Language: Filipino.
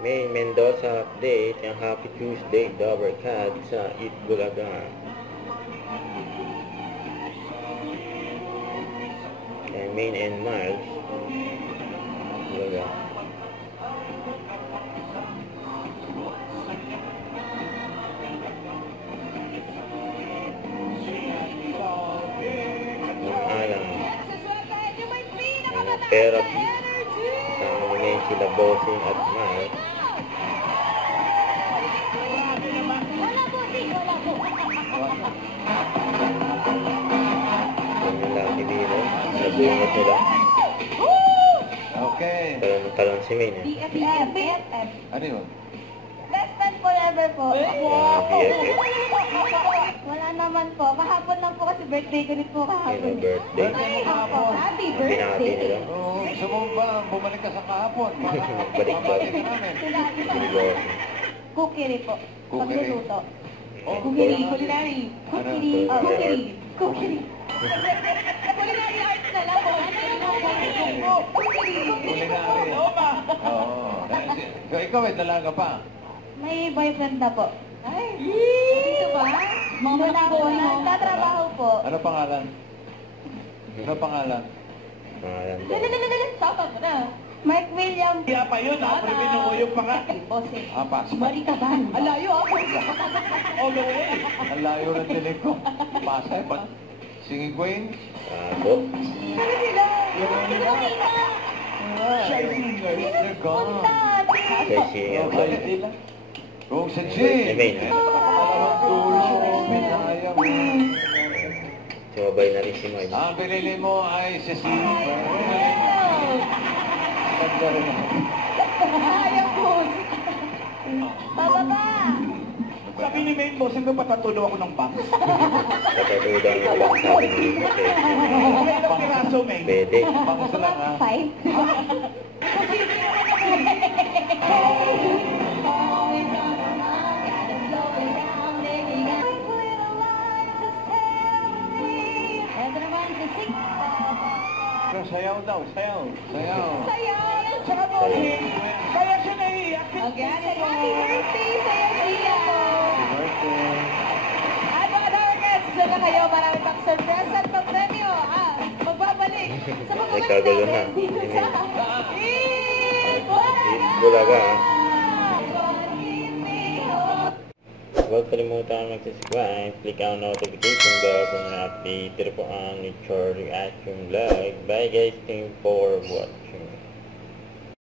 May Mendoza update ng Happy Tuesday Dover Cat sa Eat Bulaga. And Main and Miles Bulaga. Alam mga therapy kasama mo ngayon sila Bossing at Miles. Nabungot nila. Okay. Talon si Main. BFF. Ano yun? Best friend forever po. BFF. Wala naman po. Kahapon lang po kasi birthday ko rin po kahapon. Birthday. Ay, kahapon. happy Binati birthday. nila. Oo, gusto mo ba bumalik ka sa kahapon? Balik ba? Babalik ka namin. Cookie rin po. Cookie rin. Pagluluto. Oh, Cookie. Culinary. Cookie. Ano? Cookie. Cookie. Culinary arts na lang po. Ano yung cookie? Culinary. Oo. Ikaw ay dalaga pa. May boyfriend na po. Ay! Ito ba? Wala po. Nagtatrabaho po. Ano pangalan? Ano pangalan? Tama mo na. Mark William. Kaya pa yun, ha? Pero binukuyog pa nga. Bossing. Pass. Marika Ban. Alayo ako. All the way. Ang layo ng dinig ko. Pass. Singing Queen. Ako. Ano sila? Sila Mina. Shy singer. You're gone. Kay Singer ba? Kung sa G. Si Main. Dalawang tulo. Pinaya mo. Sumabay na rin si Miles. Ang pinili mo ay si Silver. Ganda rin ako. Ayaw po. Bababa. Sabi ni Maine, bossing ko patatulo ako ng box. Katatudan ng lang sa akin dito. Ilang piraso, Maine? Pwede. Bangus lang ha. 5. Ito naman si Sing. Sayaw daw, sayaw. Sayaw. Sayaw. Tsaka bossing, kaya siya naiiyak. Again, happy birthday sa'yo, Gia. Happy birthday. At mga Darkets, doon na kayo. Marami pang surprise at pang-premyo. Magbabalik sa mga Nagkagalo na. dito sa Eat Eat Bulaga. Huwag kalimutan mag-subscribe, click ang notification bell kung na-update po ang Nature Reaction Vlog. Bye guys, thank you for watching.